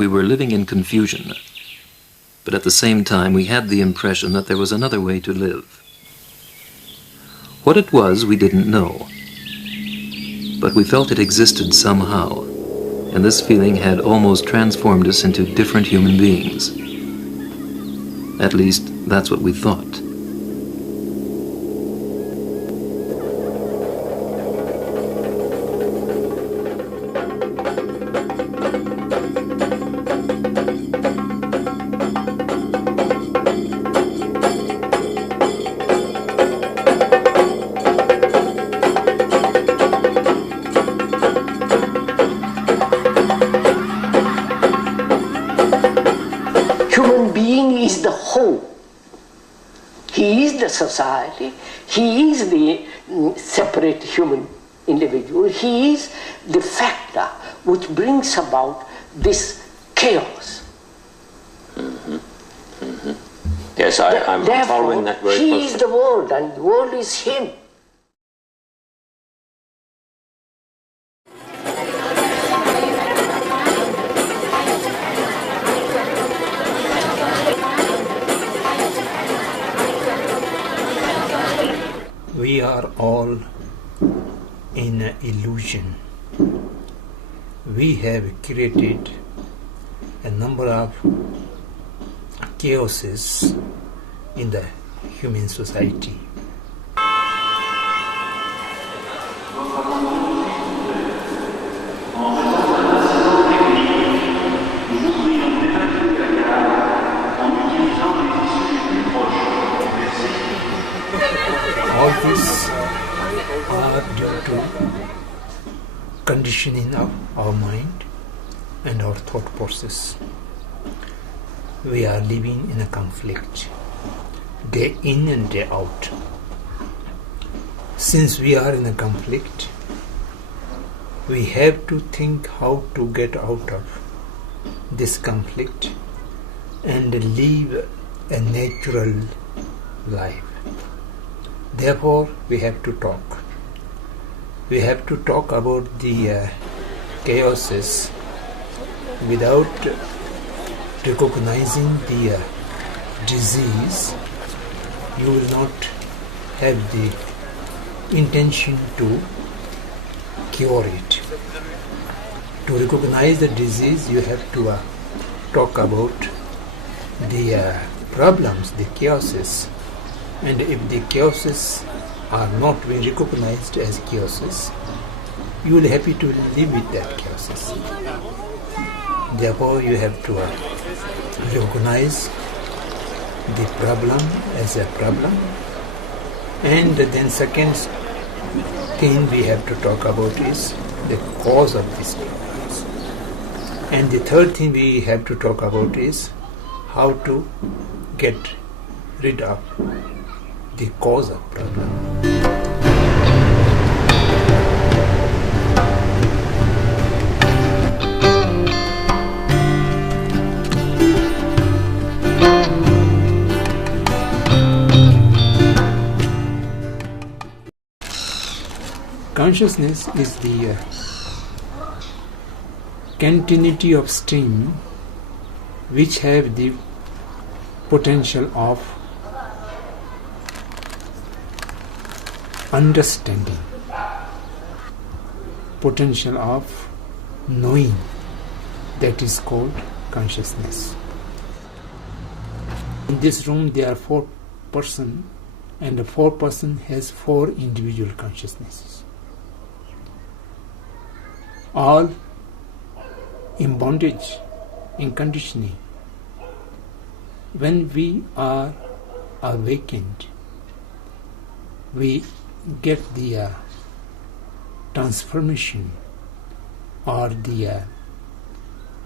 we were living in confusion, but at the same time we had the impression that there was another way to live. What it was we didn't know, but we felt it existed somehow, and this feeling had almost transformed us into different human beings. At least, that's what we thought. Society, he is the separate human individual, he is the factor which brings about this chaos. Yes, I'm following that very closely. He is the world and the world is him. We are all in an illusion. We have created a number of chaoses in the human society. All these are due to conditioning of our mind and our thought process. We are living in a conflict, day in and day out. Since we are in a conflict, we have to think how to get out of this conflict and live a natural life. Therefore, we have to talk. We have to talk about the chaoses without recognizing the disease. You will not have the intention to cure it. To recognize the disease, you have to talk about the problems, the chaoses. And if the chaoses are not being recognized as chaoses, you will be happy to live with that chaoses. Therefore, you have to recognize the problem as a problem. And then second thing we have to talk about is the cause of these problems. And the third thing we have to talk about is how to get rid of the cause of problem. Consciousness is the continuity of stream which have the potential of understanding, potential of knowing, that is called consciousness. In this room there are 4 persons, and the 4 person has 4 individual consciousnesses, all in bondage, in conditioning. When we are awakened, we get the transformation or the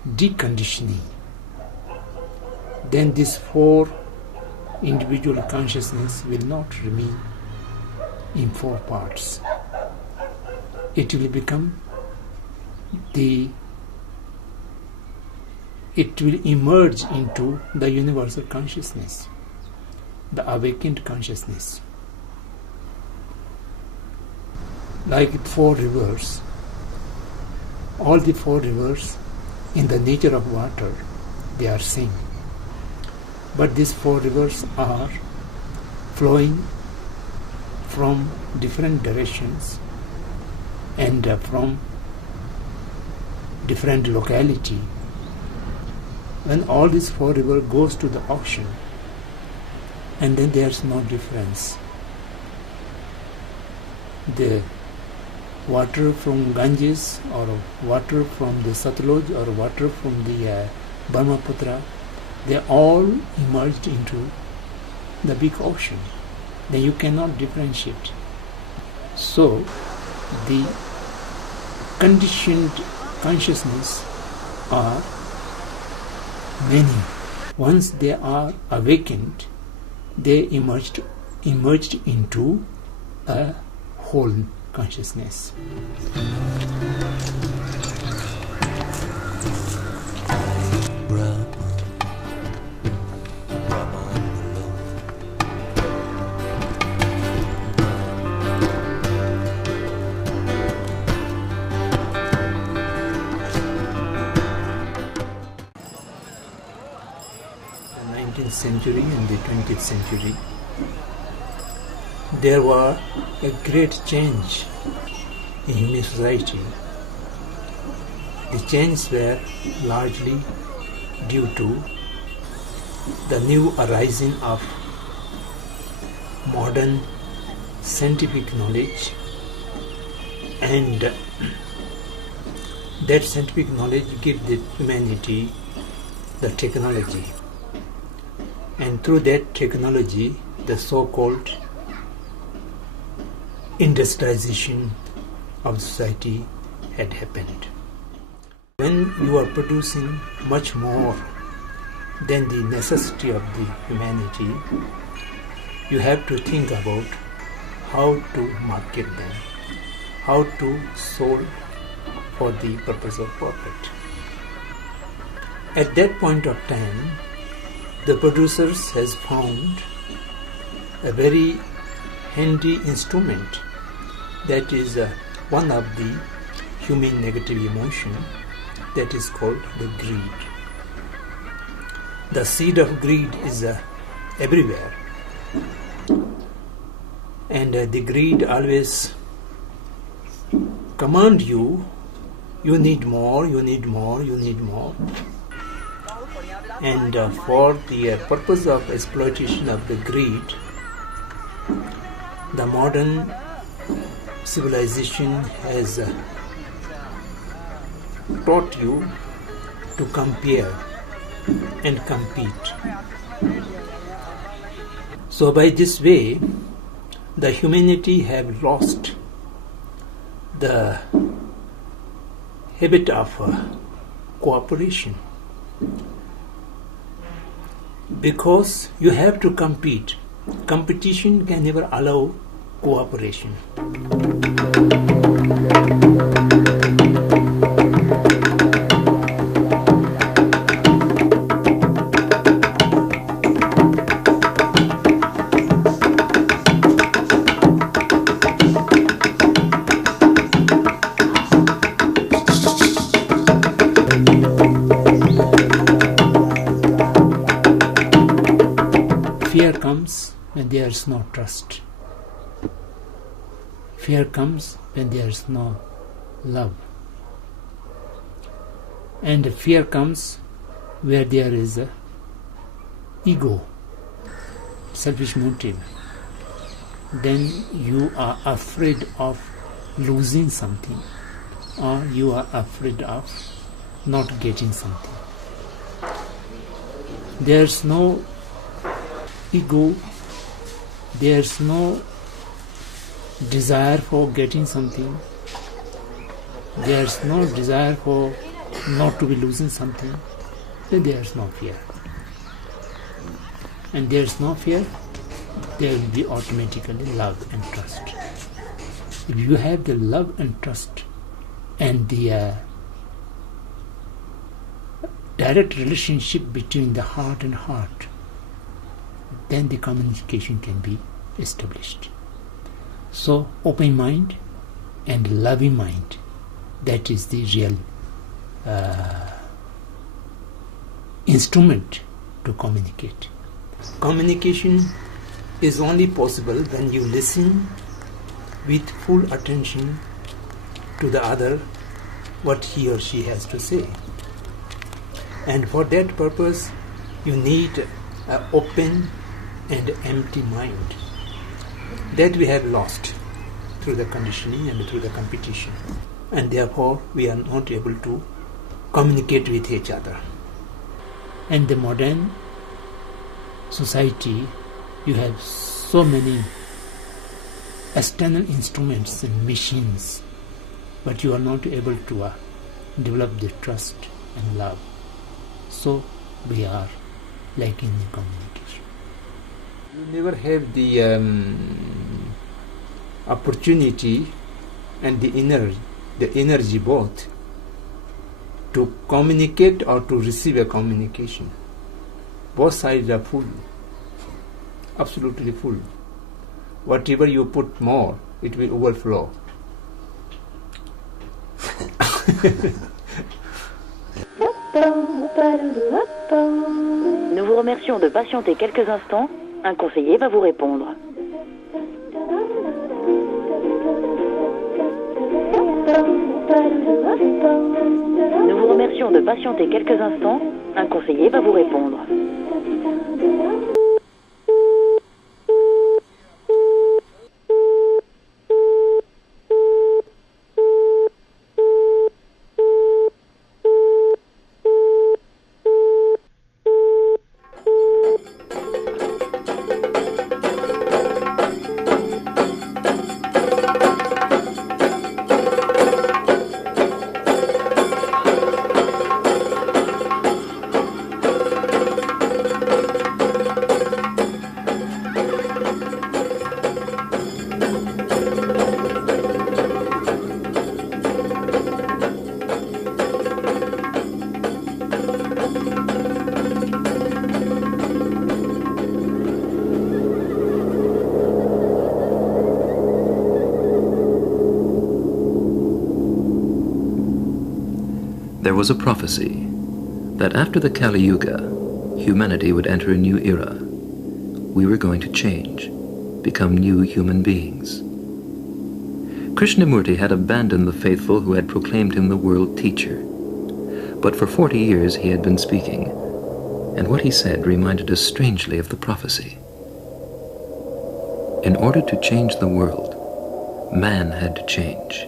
deconditioning. Then these 4 individual consciousness will not remain in 4 parts. It will become it will emerge into the universal consciousness, the awakened consciousness. Like 4 rivers, all the 4 rivers in the nature of water, they are same. But these four rivers are flowing from different directions and from different locality. When all these four rivers goes to the ocean, and then there's no difference. The water from Ganges or water from the Satluj or water from the Brahmaputra, they all emerged into the big ocean. Then you cannot differentiate. So the conditioned consciousness are many. Once they are awakened, they emerged into a whole consciousness. Century and the 20th century, there was a great change in human society. The changes were largely due to the new arising of modern scientific knowledge, and that scientific knowledge gives the humanity the technology. And through that technology, the so-called industrialization of society had happened. When you are producing much more than the necessity of the humanity, you have to think about how to market them, how to sell for the purpose of profit. At that point of time, the producers has found a very handy instrument, that is one of the human negative emotion, that is called the greed. The seed of greed is everywhere, and the greed always command you, you need more, you need more, you need more. And for the purpose of exploitation of the greed, the modern civilization has taught you to compare and compete. So by this way, the humanity have lost the habit of cooperation. Because you have to compete. Competition can never allow cooperation. Fear comes when there is no trust. Fear comes when there is no love. And fear comes where there is a ego, selfish motive. Then you are afraid of losing something, or you are afraid of not getting something. There's no ego, there's no desire for getting something, there's no desire for not to be losing something, then there's no fear. And there's no fear, there will be automatically love and trust. If you have the love and trust and the direct relationship between the heart and heart, then the communication can be established. So open mind and loving mind, that is the real instrument to communicate. Communication is only possible when you listen with full attention to the other, what he or she has to say. And for that purpose, you need an open and empty mind. That we have lost through the conditioning and through the competition. And therefore, we are not able to communicate with each other. And the modern society, you have so many external instruments and machines, but you are not able to develop the trust and love. So we are lacking in communication. You never have the opportunity and the energy both to communicate or to receive a communication. Both sides are full, absolutely full. Whatever you put more, it will overflow. Nous vous remercions de patienter quelques instants. Un conseiller va vous répondre. Nous vous remercions de patienter quelques instants. Un conseiller va vous répondre. There was a prophecy that after the Kali Yuga, humanity would enter a new era. We were going to change, become new human beings. Krishnamurti had abandoned the faithful who had proclaimed him the world teacher. But for 40 years he had been speaking, and what he said reminded us strangely of the prophecy. In order to change the world, man had to change.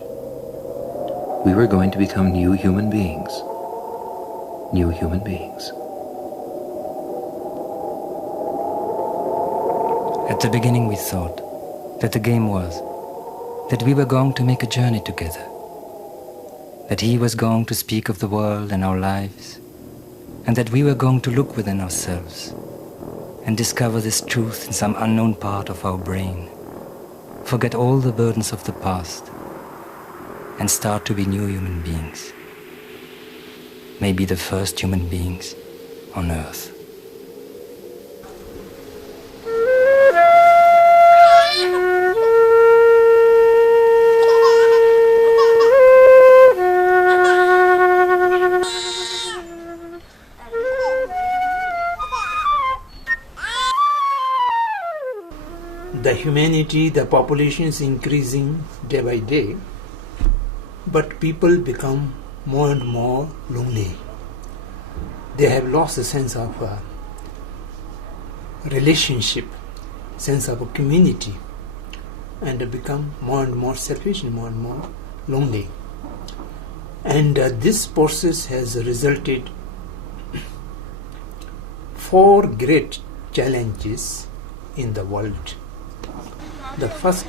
We were going to become new human beings. New human beings. At the beginning we thought that the game was that we were going to make a journey together, that he was going to speak of the world and our lives, and that we were going to look within ourselves and discover this truth in some unknown part of our brain, forget all the burdens of the past, and start to be new human beings. Maybe the first human beings on Earth. The humanity, the population is increasing day by day, but people become more and more lonely. They have lost a sense of relationship, sense of a community, and become more and more selfish and more lonely. And this process has resulted 4 great challenges in the world. The first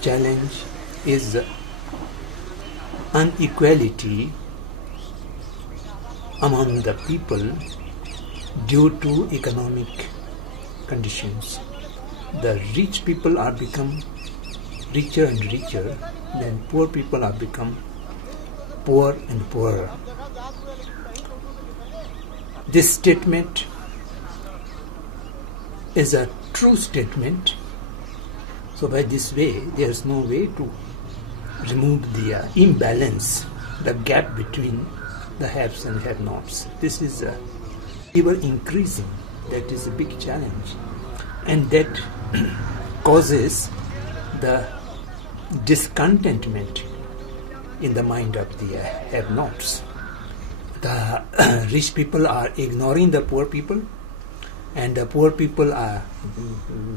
challenge is inequality among the people due to economic conditions. The rich people are become richer and richer, then poor people are become poor and poorer. This statement is a true statement. So by this way, there is no way to remove the imbalance, the gap between the haves and have-nots. This is ever increasing. That is a big challenge, and that causes the discontentment in the mind of the have-nots. The rich people are ignoring the poor people, and the poor people are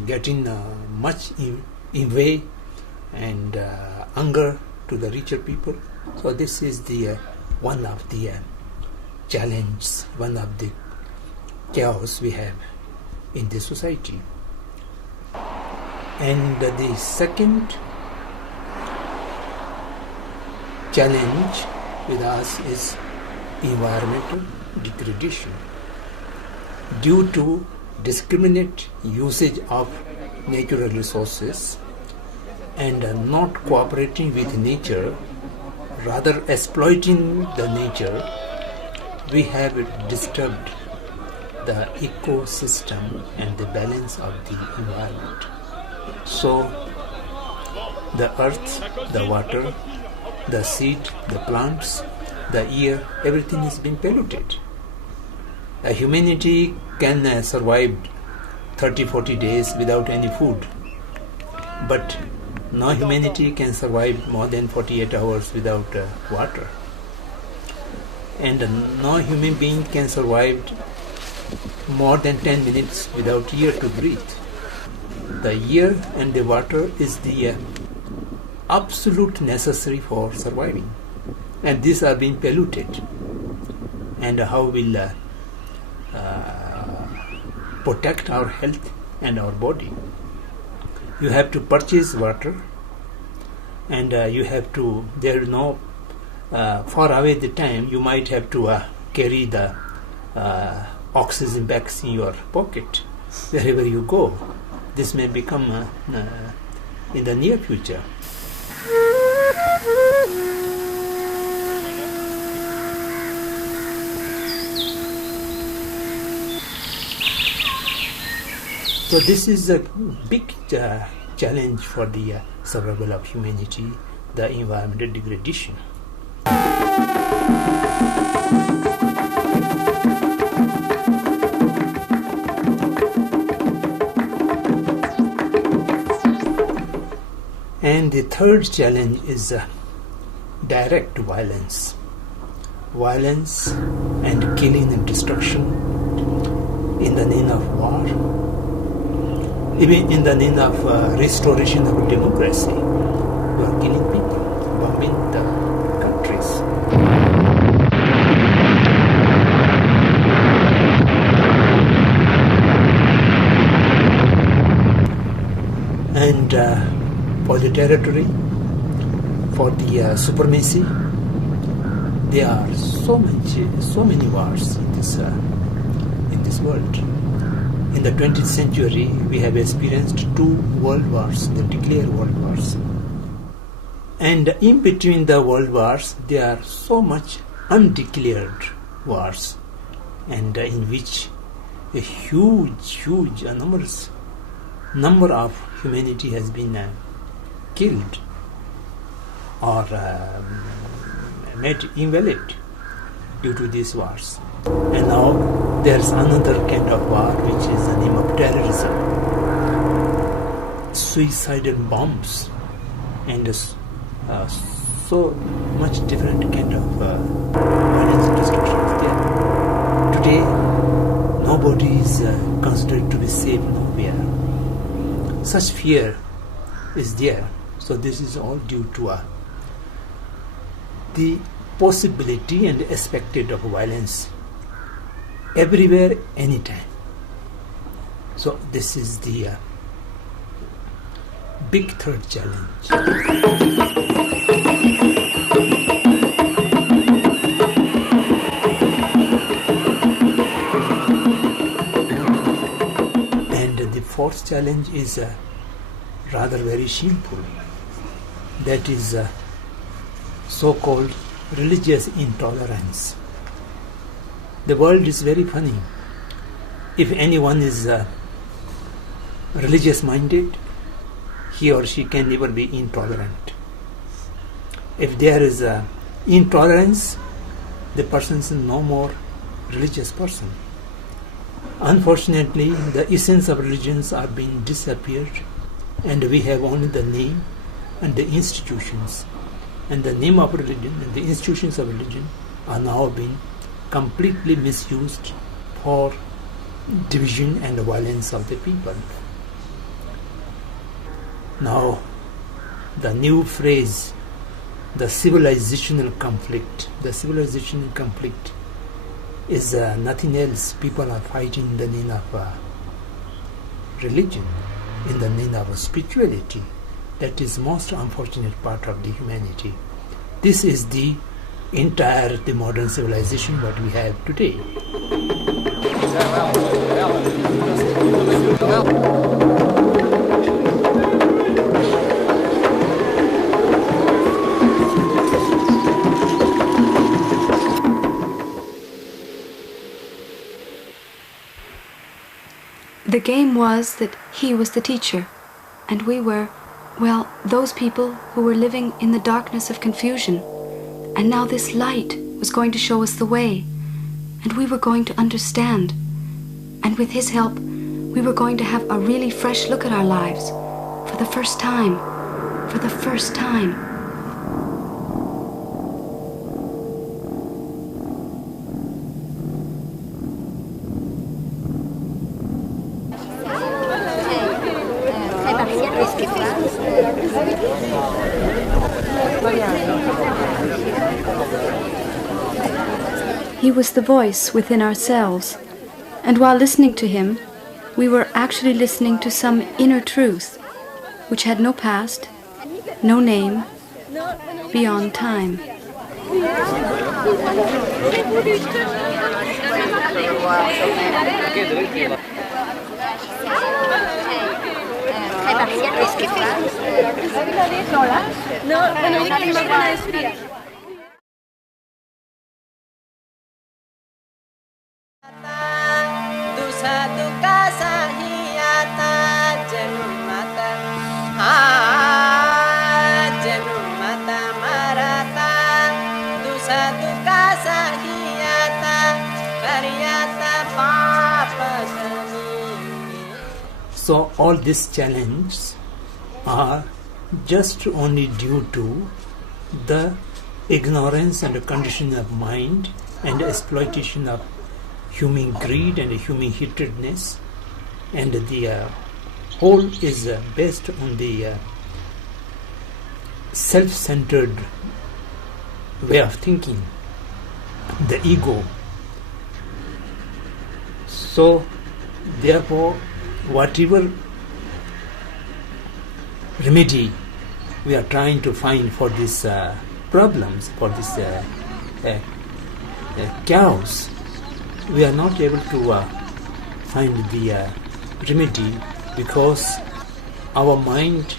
getting much in way and anger to the richer people. So this is the one of the challenges, one of the chaos we have in this society. And the second challenge with us is environmental degradation due to discriminate usage of natural resources and not cooperating with nature, rather exploiting the nature. We have disturbed the ecosystem and the balance of the environment. So the earth, the water, the seed, the plants, the air, everything is being polluted. Humanity can survive 30-40 days without any food, but no humanity can survive more than 48 hours without water, and no human being can survive more than 10 minutes without air to breathe. The air and the water is the absolute necessary for surviving, and these are being polluted. And how will protect our health and our body? You have to purchase water, and you have to, there is no far away the time you might have to carry the oxygen bags in your pocket wherever you go. This may become in the near future. So this is a big challenge for the survival of humanity, the environmental degradation. And the third challenge is direct violence. Violence and killing and destruction in the name of war, even in the name of restoration of democracy. You are killing people, bombing the countries. And for the territory, for the supremacy, there are so many wars in this world. In the 20th century, we have experienced 2 world wars, the declared world wars. And in between the world wars, there are so much undeclared wars, and in which a huge enormous number of humanity has been killed or made invalid due to these wars. And now there is another kind of war, which is the name of terrorism, suicidal bombs, and so much different kind of violence and destruction is there. Today, nobody is considered to be safe nowhere. Such fear is there. So this is all due to the possibility and expected of violence everywhere, anytime. So this is the big third challenge. And the fourth challenge is rather very shameful. That is so-called religious intolerance. The world is very funny. If anyone is religious minded, he or she can never be intolerant. If there is intolerance, the person is no more religious person. Unfortunately, the essence of religions are being disappeared, and we have only the name and the institutions. And the name of religion and the institutions of religion are now being completely misused for division and violence of the people. Now, the new phrase, the civilizational conflict is nothing else. People are fighting in the name of religion, in the name of spirituality. That is most unfortunate part of the humanity. This is the entire the modern civilization what we have today. The game was that he was the teacher, and we were, well, those people who were living in the darkness of confusion. And now this light was going to show us the way, and we were going to understand. And with his help, we were going to have a really fresh look at our lives for the first time. For the first time. He was the voice within ourselves, and while listening to him, we were actually listening to some inner truth, which had no past, no name, beyond time. So all these challenges are just only due to the ignorance and the condition of mind and exploitation of human greed and human hatredness, and the whole is based on the self-centered way of thinking, the ego. So therefore, whatever remedy we are trying to find for these problems, for this chaos, we are not able to find the remedy, because our mind,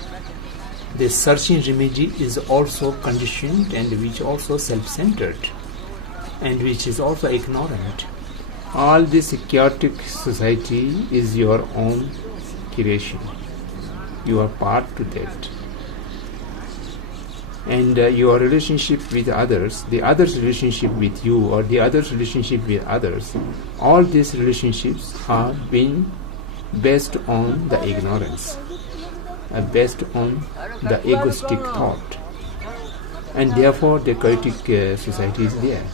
the searching remedy, is also conditioned and which also self-centered and which is also ignorant. All this chaotic society is your own creation. You are part to that. And your relationship with others, the others' relationship with you, or the others' relationship with others, all these relationships are being based on the ignorance, based on the egoistic thought. And therefore the chaotic society is there.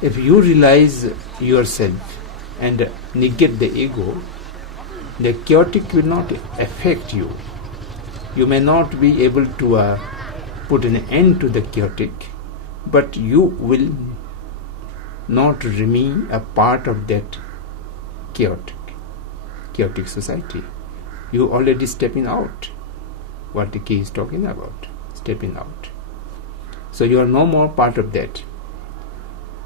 If you realize yourself and negate the ego, the chaotic will not affect you. You may not be able to put an end to the chaotic, but you will not remain a part of that chaotic society. You already stepping out. What the key is talking about, stepping out. So you are no more part of that.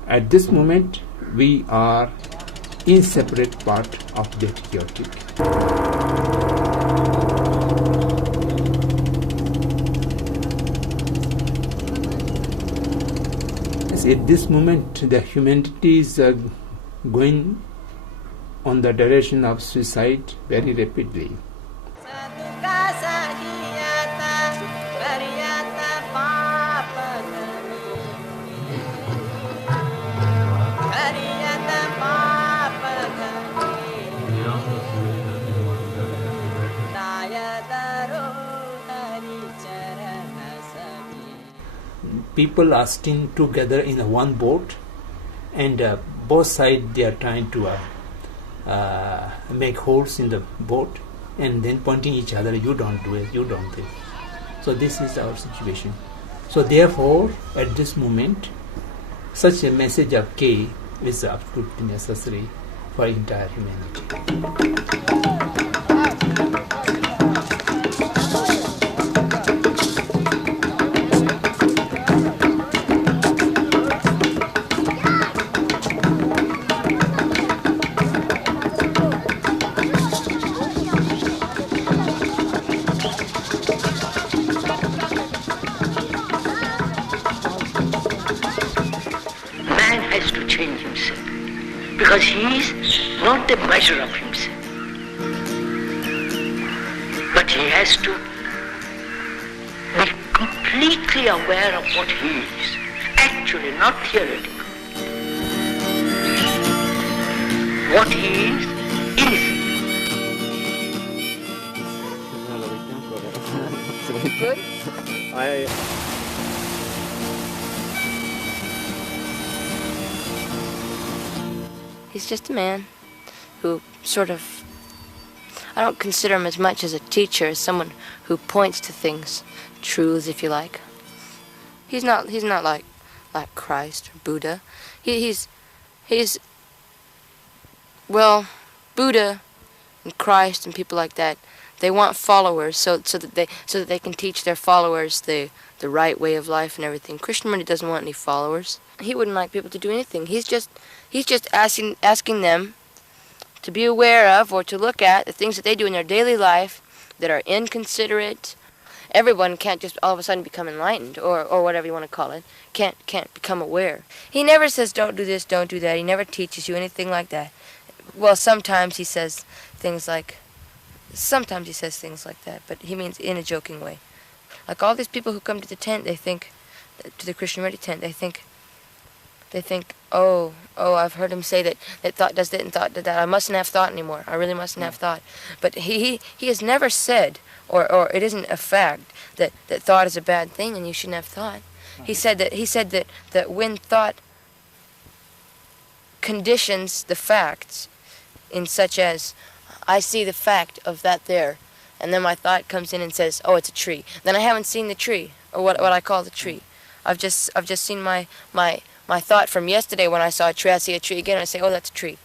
At this moment, we are inseparable part of that chaotic. Yes, at this moment, the humanity is going on the direction of suicide very rapidly. people are staying together in one boat, and both sides they are trying to make holes in the boat, and then pointing each other, you don't do it, you don't do it. So this is our situation. So therefore, at this moment, such a message of K is absolutely necessary for entire humanity. Because he is not the measure of himself. But he has to be completely aware of what he is, actually, not theoretically. What he is. Good? He's just a man who sort of, I don't consider him as much as a teacher, as someone who points to things, truths if you like. He's not like Christ or Buddha. He's well, Buddha and Christ and people like that, they want followers so that they can teach their followers the right way of life and everything. Krishnamurti doesn't want any followers. He wouldn't like people to do anything. He's just asking them to be aware of or to look at the things that they do in their daily life that are inconsiderate. Everyone can't just all of a sudden become enlightened or whatever you want to call it. Can't become aware. He never says don't do this, don't do that. He never teaches you anything like that. Well, sometimes he says things like that, but he means in a joking way. Like all these people who come to the tent, they think, to the Krishnamurti tent, they think, oh, I've heard him say that thought does that and thought does that. I mustn't have thought anymore. I really mustn't have thought. But he has never said, or it isn't a fact, that thought is a bad thing and you shouldn't have thought. He said that when thought conditions the facts, in such as, I see the fact of that there, and then my thought comes in and says, oh, it's a tree. Then I haven't seen the tree, or what I call the tree. I've just seen my thought from yesterday when I saw a tree. I see a tree again and I say, oh, that's a tree.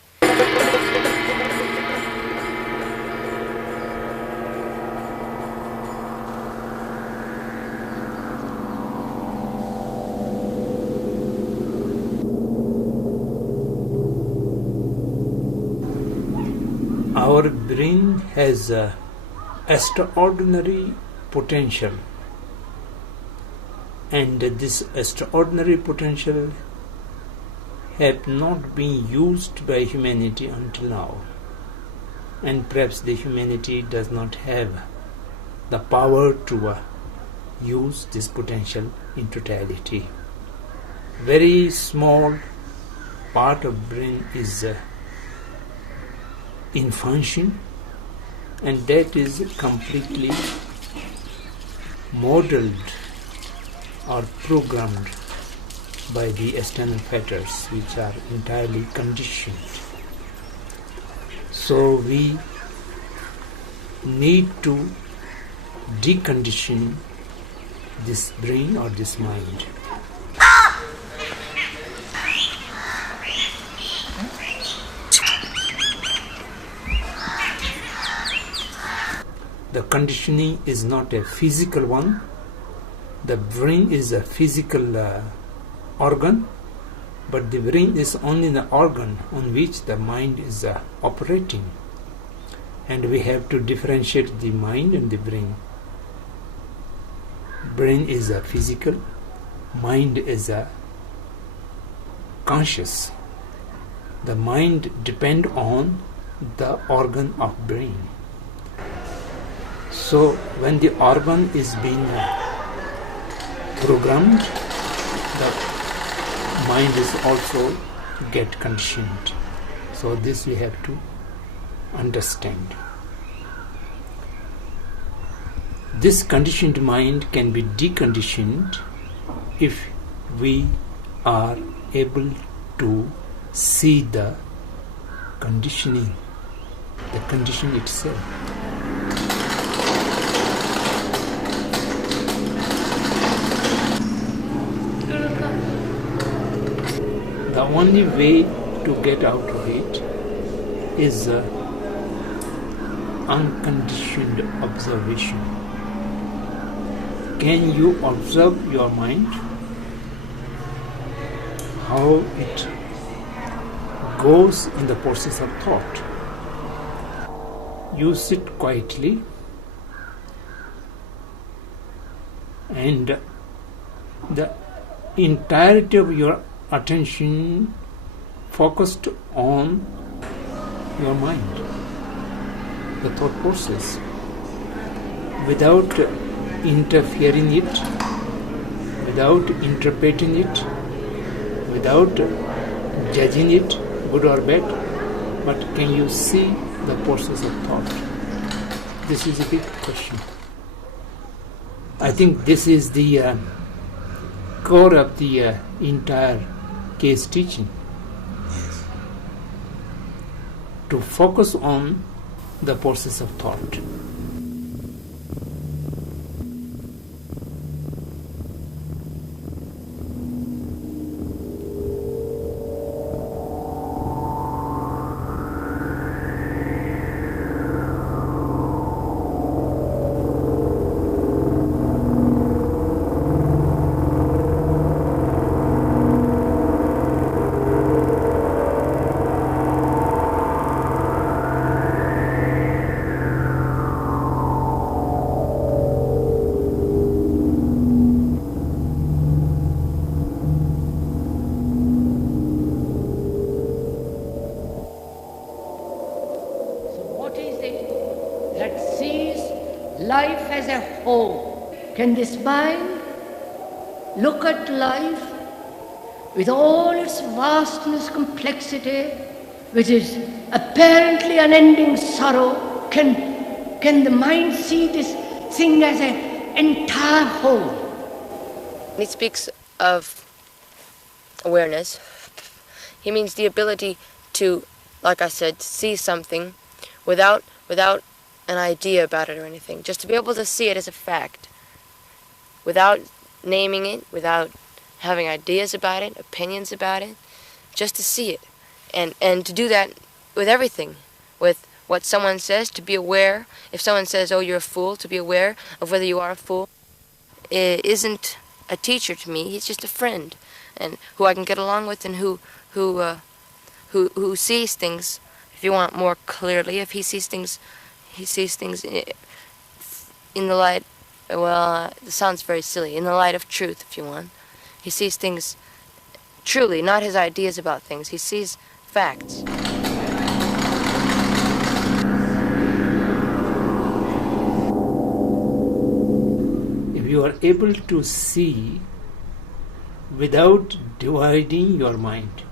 Our brain has extraordinary potential, and this extraordinary potential have not been used by humanity until now, and perhaps the humanity does not have the power to use this potential in totality. Very small part of brain is in function, and that is completely modeled or programmed by the external factors which are entirely conditioned. So we need to decondition this brain or this mind. The conditioning is not a physical one. The brain is a physical organ, but the brain is only the organ on which the mind is operating, and we have to differentiate the mind and the brain. Brain is a physical, mind is a conscious. The mind depends on the organ of brain. So when the organ is being programmed, the mind is also get conditioned. So this we have to understand. This conditioned mind can be deconditioned if we are able to see the conditioning, the condition itself. The only way to get out of it is unconditioned observation. Can you observe your mind? How it goes in the process of thought. You sit quietly and the entirety of your attention focused on your mind, the thought process, without interfering it, without interpreting it, without judging it, good or bad, but can you see the process of thought? This is a big question. I think this is the core of the entire case teaching. Yes. To focus on the process of thought. Life as a whole. Can this mind look at life with all its vastness, complexity, with its apparently unending sorrow? Can the mind see this thing as an entire whole? When he speaks of awareness, he means the ability to, like I said, see something without an idea about it or anything. Just to be able to see it as a fact, without naming it, without having ideas about it, opinions about it, just to see it. And to do that with everything, with what someone says, to be aware. If someone says, oh, you're a fool, to be aware of whether you are a fool. It isn't a teacher to me, he's just a friend, and who I can get along with, and who sees things, if you want more clearly, if he sees things in the light, well, it sounds very silly, in the light of truth, if you want. He sees things truly, not his ideas about things. He sees facts. If you are able to see without dividing your mind,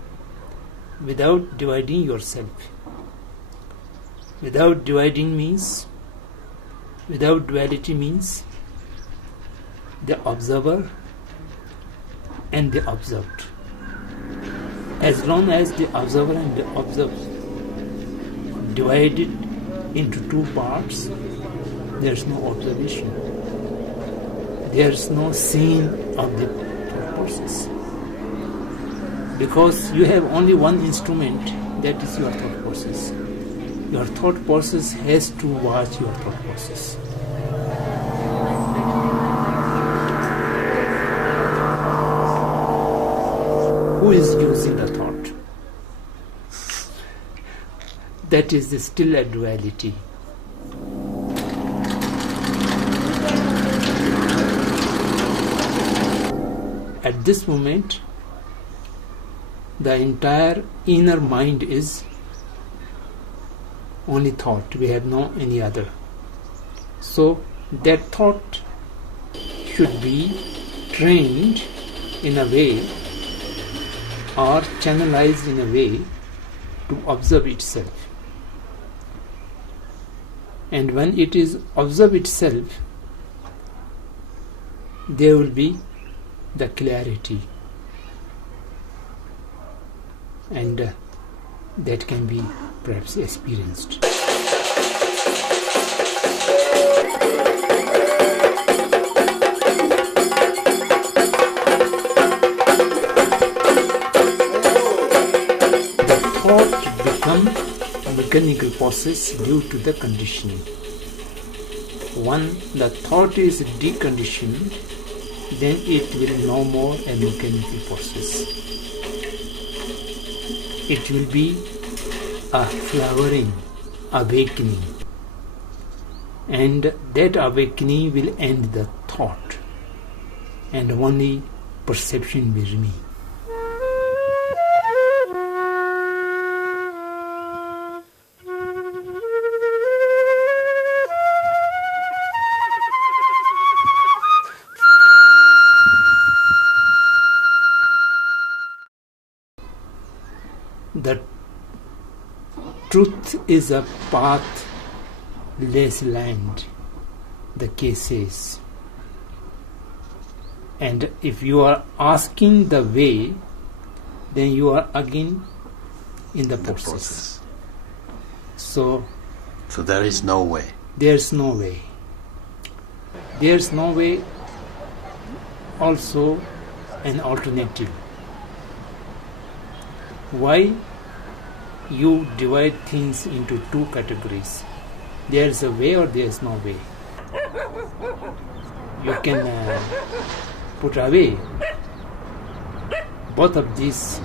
without dividing yourself, without dividing means, without duality means the observer and the observed. As long as the observer and the observed divided into two parts, there is no observation. There is no seeing of the thought process. Because you have only one instrument, that is your thought process. Your thought process has to watch your thought process. Who is using the thought? That is still a duality. At this moment, the entire inner mind is only thought. We have no any other. So that thought should be trained in a way or channelized in a way to observe itself. And when it is observe itself, there will be the clarity, and that can be perhaps experienced. The thought becomes a mechanical process due to the conditioning. When the thought is deconditioned, then it will no more a mechanical process. It will be a flowering, awakening, and that awakening will end the thought, and only perception will remain. The truth is a pathless land, the case says. And if you are asking the way, then you are again in the process. So there is no way. There's no way. There's no way also an alternative. Why you divide things into two categories? There's a way or there's no way. You can put away both of these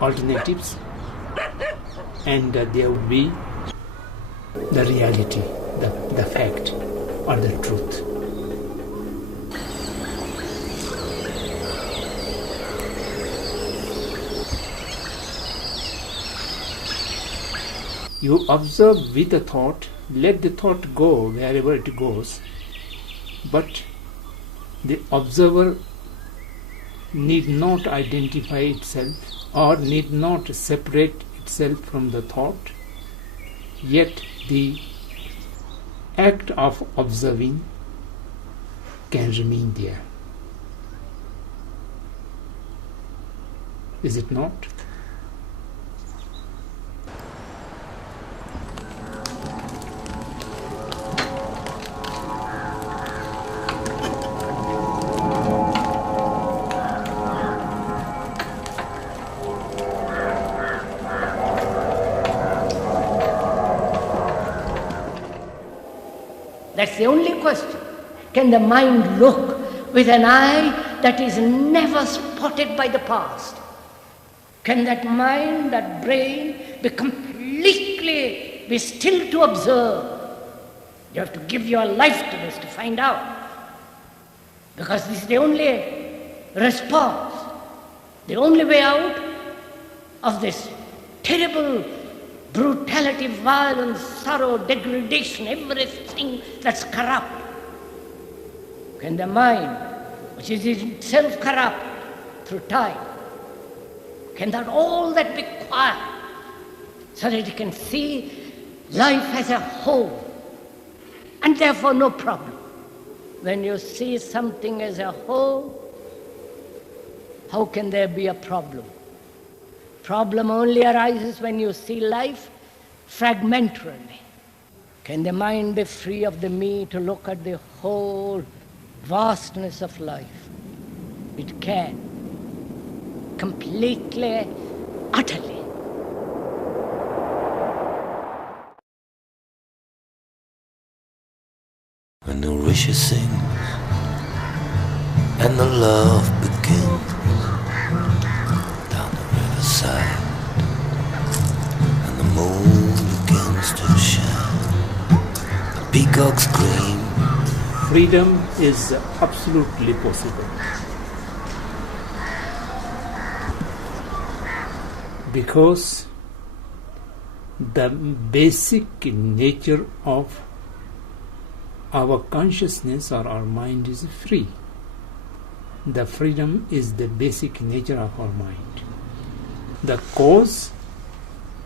alternatives, and there would be the reality, the fact, or the truth. You observe with the thought, let the thought go wherever it goes, but the observer need not identify itself or need not separate itself from the thought, yet the act of observing can remain there. Is it not? That's the only question. Can the mind look with an eye that is never spotted by the past? Can that mind, that brain, be still to observe? You have to give your life to this to find out. Because this is the only response, the only way out of this terrible brutality, violence, sorrow, degradation, everything that's corrupt. Can the mind, which is itself corrupt through time, can that all that be quiet so that it can see life as a whole and therefore no problem? When you see something as a whole, how can there be a problem? Problem only arises when you see life fragmentarily. Can the mind be free of the me to look at the whole vastness of life? It can. Completely, utterly. When the rishi sings and the love begins down the riverside, and the moon begins to shine, the peacocks scream. Freedom is absolutely possible, because the basic nature of our consciousness or our mind is free. The freedom is the basic nature of our mind. The cause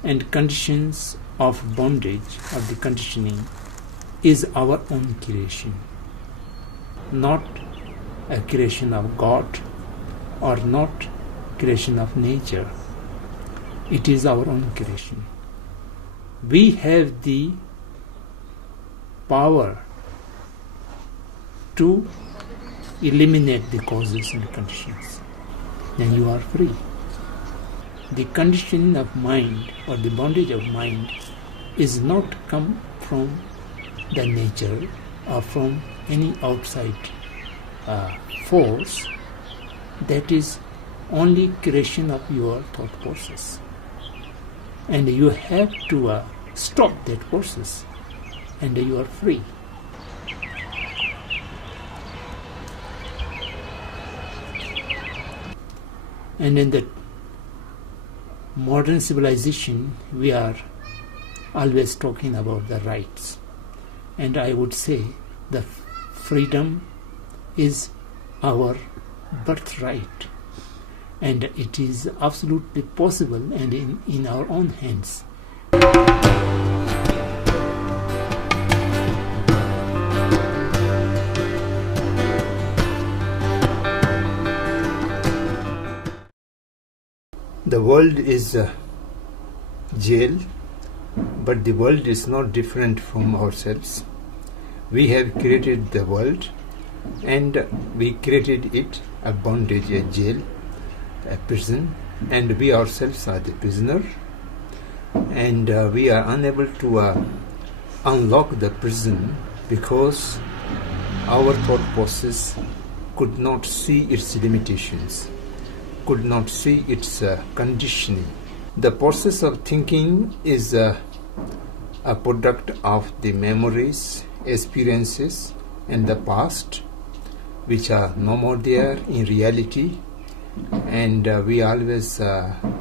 and conditions of bondage, of the conditioning, is our own creation, not a creation of God or not creation of nature. It is our own creation. We have the power to eliminate the causes and conditions. Then you are free. The conditioning of mind or the bondage of mind is not come from the nature or from any outside force. That is only creation of your thought process. And you have to stop that process, and you are free. And in the modern civilization, we are always talking about the rights. And I would say the freedom is our birthright. And it is absolutely possible and in our own hands. The world is a jail, but the world is not different from ourselves. We have created the world, and we created it a bondage, a jail, a prison, and we ourselves are the prisoner, and we are unable to unlock the prison because our thought process could not see its limitations, could not see its conditioning. The process of thinking is a product of the memories, experiences, and the past, which are no more there in reality. And we always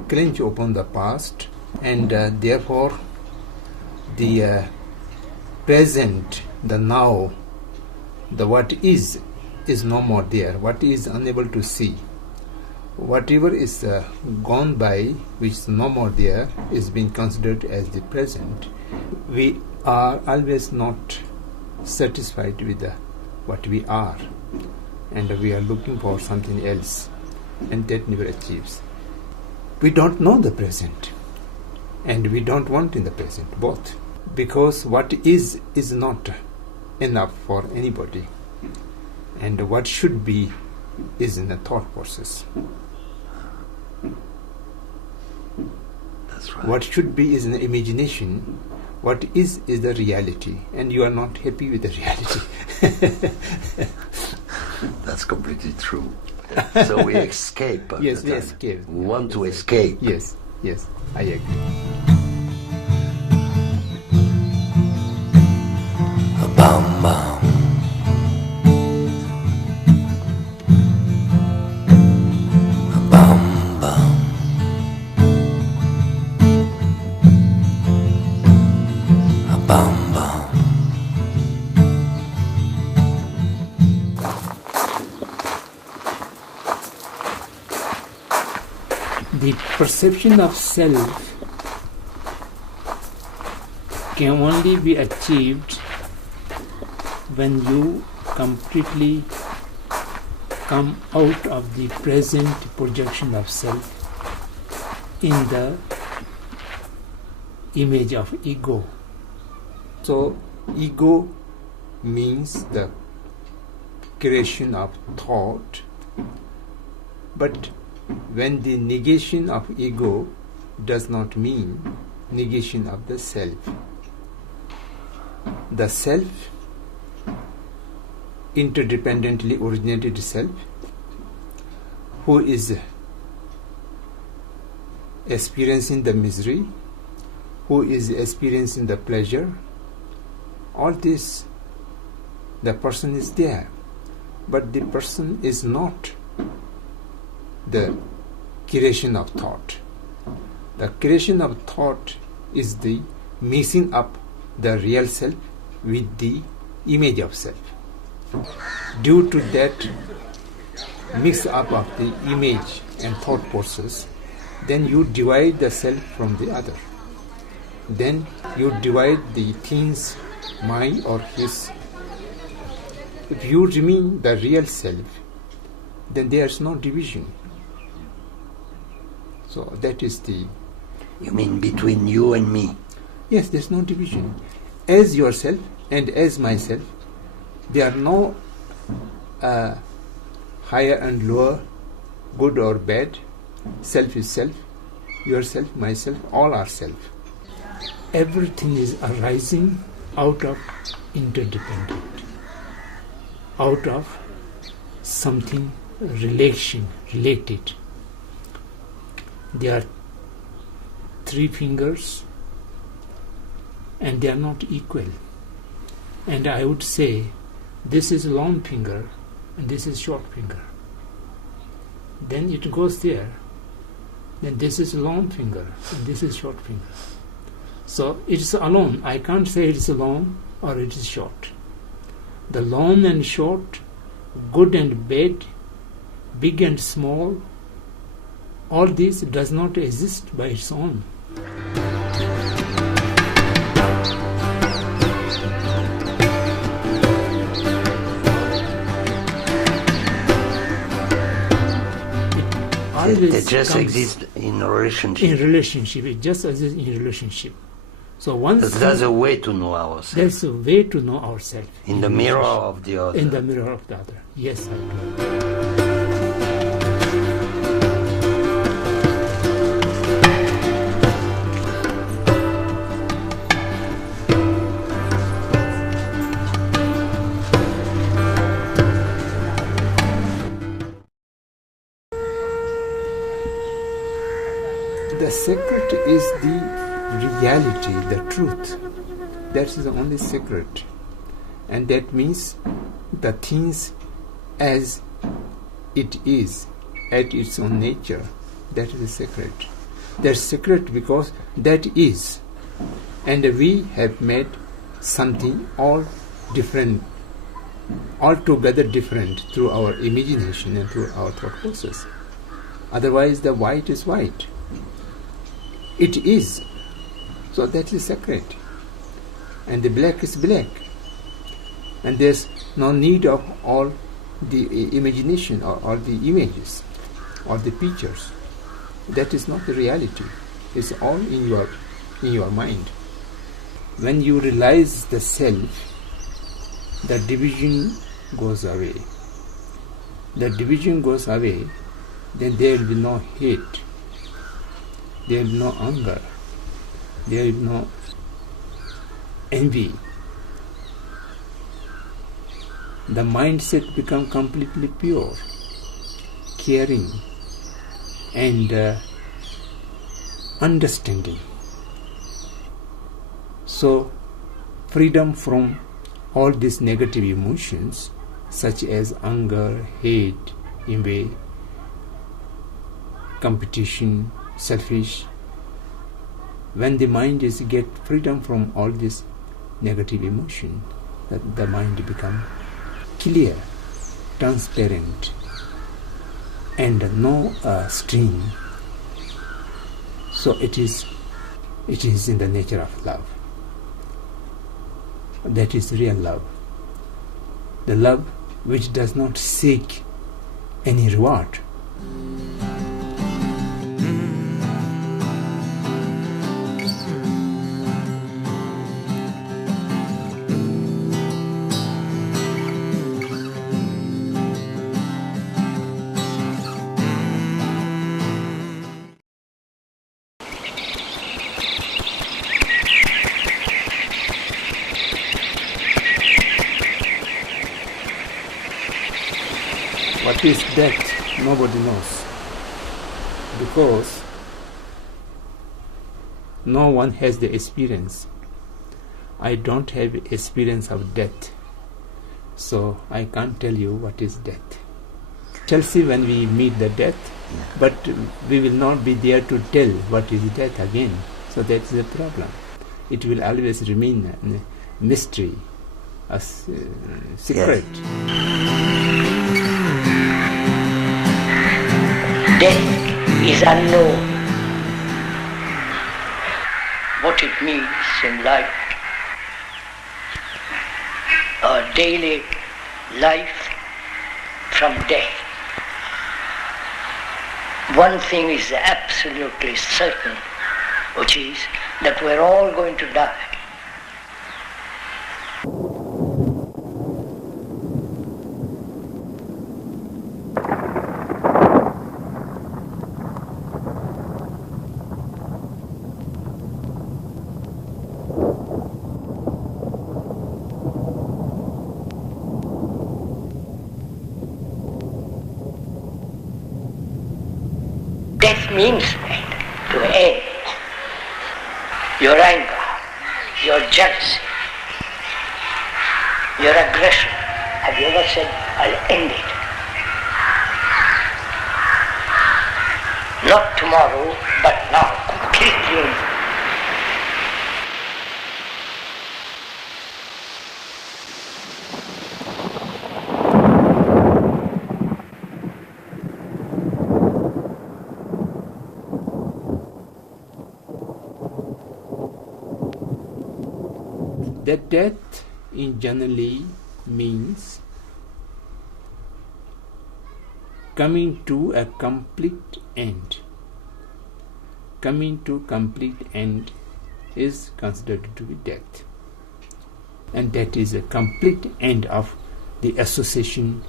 cling upon the past, and therefore the present, the now, the what is no more there. What is unable to see. Whatever is gone by, which is no more there, is being considered as the present. We are always not satisfied with what we are, and we are looking for something else. And that never achieves. We don't know the present, and we don't want in the present, both, because what is not enough for anybody, and what should be is in a thought process. That's right. What should be is an imagination. What is the reality, and you are not happy with the reality. That's completely true. So we escape. Yes, we escape. We want to escape. Yes, I agree. Bam bam. Bam bam. Bam bam. The perception of self can only be achieved when you completely come out of the present projection of self in the image of ego. So ego means the creation of thought, but when the negation of ego does not mean negation of the self. The self, interdependently originated self, who is experiencing the misery, who is experiencing the pleasure, all this, the person is there, but the person is not the creation of thought. The creation of thought is the mixing up the real self with the image of self. Due to that mix up of the image and thought process, then you divide the self from the other. Then you divide the things, mine or his. If you remain the real self, then there is no division. So that is the You mean between you and me? Yes, there's no division. As yourself and as myself, there are no higher and lower, good or bad. Self is self, yourself, myself, all are self. Everything is arising out of interdependent, out of something related. There are 3 fingers and they are not equal. And I would say this is long finger and this is short finger. Then it goes there. Then this is long finger and this is short finger. So it is alone. I can't say it is long or it is short. The long and short, good and bad, big and small, all this does not exist by its own. It just exists in a relationship. In relationship, it just exists in relationship. So once there's a way to know ourselves. There's a way to know ourselves. In the mirror of the other. In the mirror of the other. Yes, I do. The secret is the reality, the truth. That is the only secret. And that means the things as it is, at its own nature. That is the secret. That's secret because that is. And we have made something all different, altogether different through our imagination and through our thought process. Otherwise the white is white. It is. So that is secret. And the black is black. And there's no need of all the imagination or all the images or the pictures. That is not the reality. It's all in your mind. When you realize the self, the division goes away. The division goes away, then there will be no hate. There will be no anger. There will be no envy. The mindset becomes completely pure, caring, and understanding. So, freedom from all these negative emotions, such as anger, hate, envy, competition, selfish. When the mind is get freedom from all this negative emotion, that the mind become clear, transparent, and no stream. So it is in the nature of love. That is real love. The love which does not seek any reward. What is death? Nobody knows. Because no one has the experience. I don't have experience of death. So I can't tell you what is death. Shall see when we meet the death, but we will not be there to tell what is death again. So that's the problem. It will always remain a mystery, a secret. Yes. Death is unknown. What it means in life, our daily life from death. One thing is absolutely certain, which is that we're all going to die. Death means to end your anger, your jealousy, your aggression. Have you ever said, I'll end it? Not tomorrow, but now, completely end. That death in generally means coming to a complete end. Coming to complete end is considered to be death. And that is a complete end of the association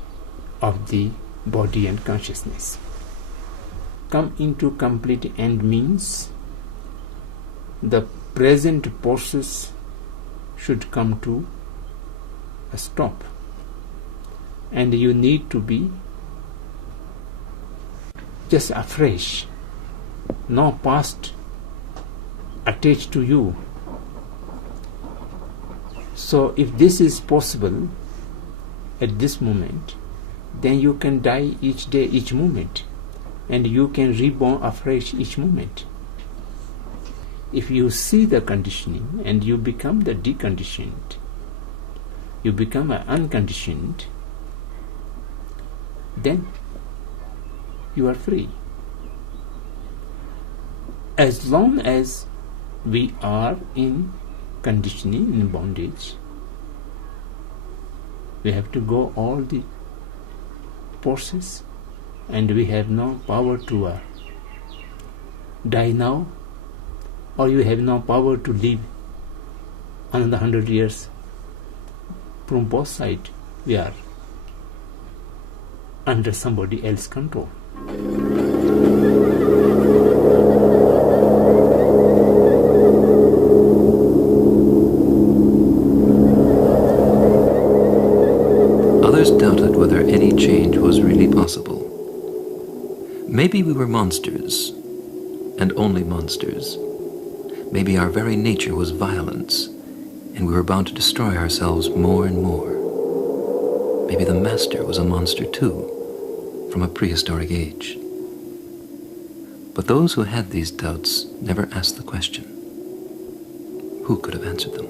of the body and consciousness. Come into complete end means the present process should come to a stop, and you need to be just afresh, no past attached to you. So if this is possible at this moment, then you can die each day, each moment, and you can reborn afresh each moment. If you see the conditioning and you become the deconditioned, you become unconditioned, then you are free. As long as we are in conditioning, in bondage, we have to go all the process, and we have no power to die now, or you have no power to live another 100 years. From both sides, we are under somebody else's control. Others doubted whether any change was really possible. Maybe we were monsters, and only monsters. Maybe our very nature was violence, and we were bound to destroy ourselves more and more. Maybe the Master was a monster too, from a prehistoric age. But those who had these doubts never asked the question. Who could have answered them?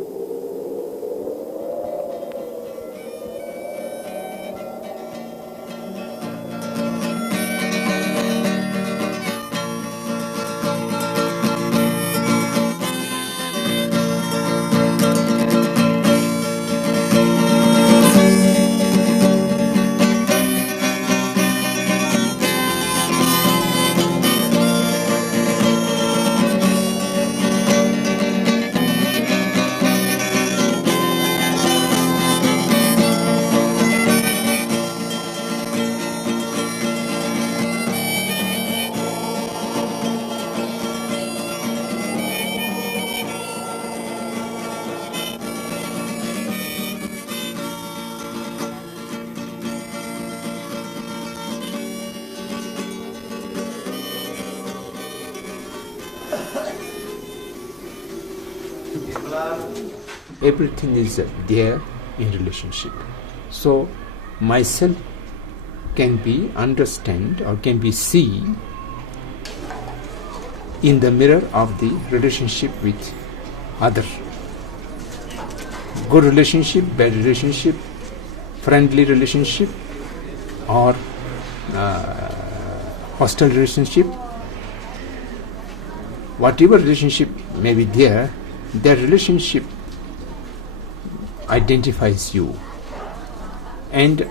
Everything is there in relationship. So myself can be understand or can be seen in the mirror of the relationship with other. Good relationship, bad relationship, friendly relationship, or hostile relationship. Whatever relationship may be there, that relationship identifies you, and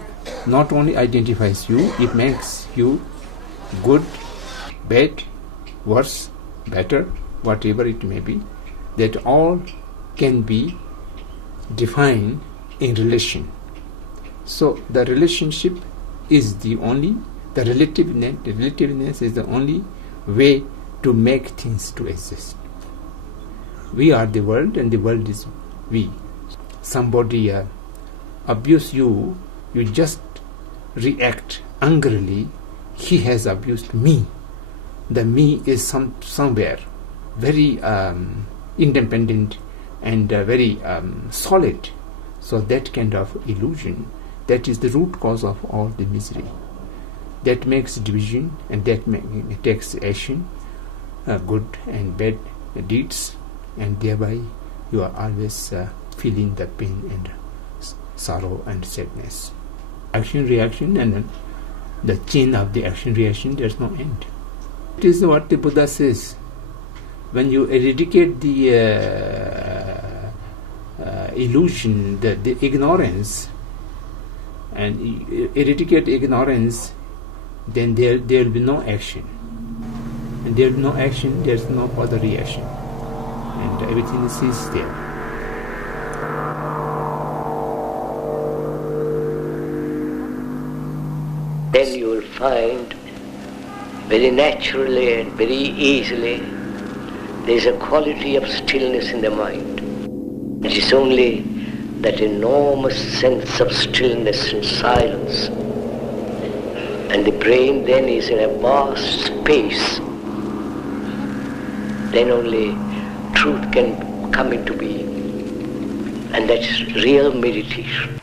not only identifies you, it makes you good, bad, worse, better, whatever it may be, that all can be defined in relation. So the relationship is the relativeness is the only way to make things to exist. We are the world and the world is we. Somebody abuse you, you just react angrily. He has abused me. The me is somewhere very independent and very solid. So that kind of illusion, that is the root cause of all the misery. That makes division, and that takes action, good and bad deeds, and thereby you are always feeling the pain and sorrow and sadness. Action, reaction, and then the chain of the action, reaction, there's no end. It is what the Buddha says. When you eradicate the illusion, the ignorance, and eradicate ignorance, then there will be no action. And there will be no action, there is no other reaction. And everything is there. Then you will find very naturally and very easily there is a quality of stillness in the mind. It is only that enormous sense of stillness and silence, and the brain then is in a vast space. Then only truth can come into being, and that's real meditation.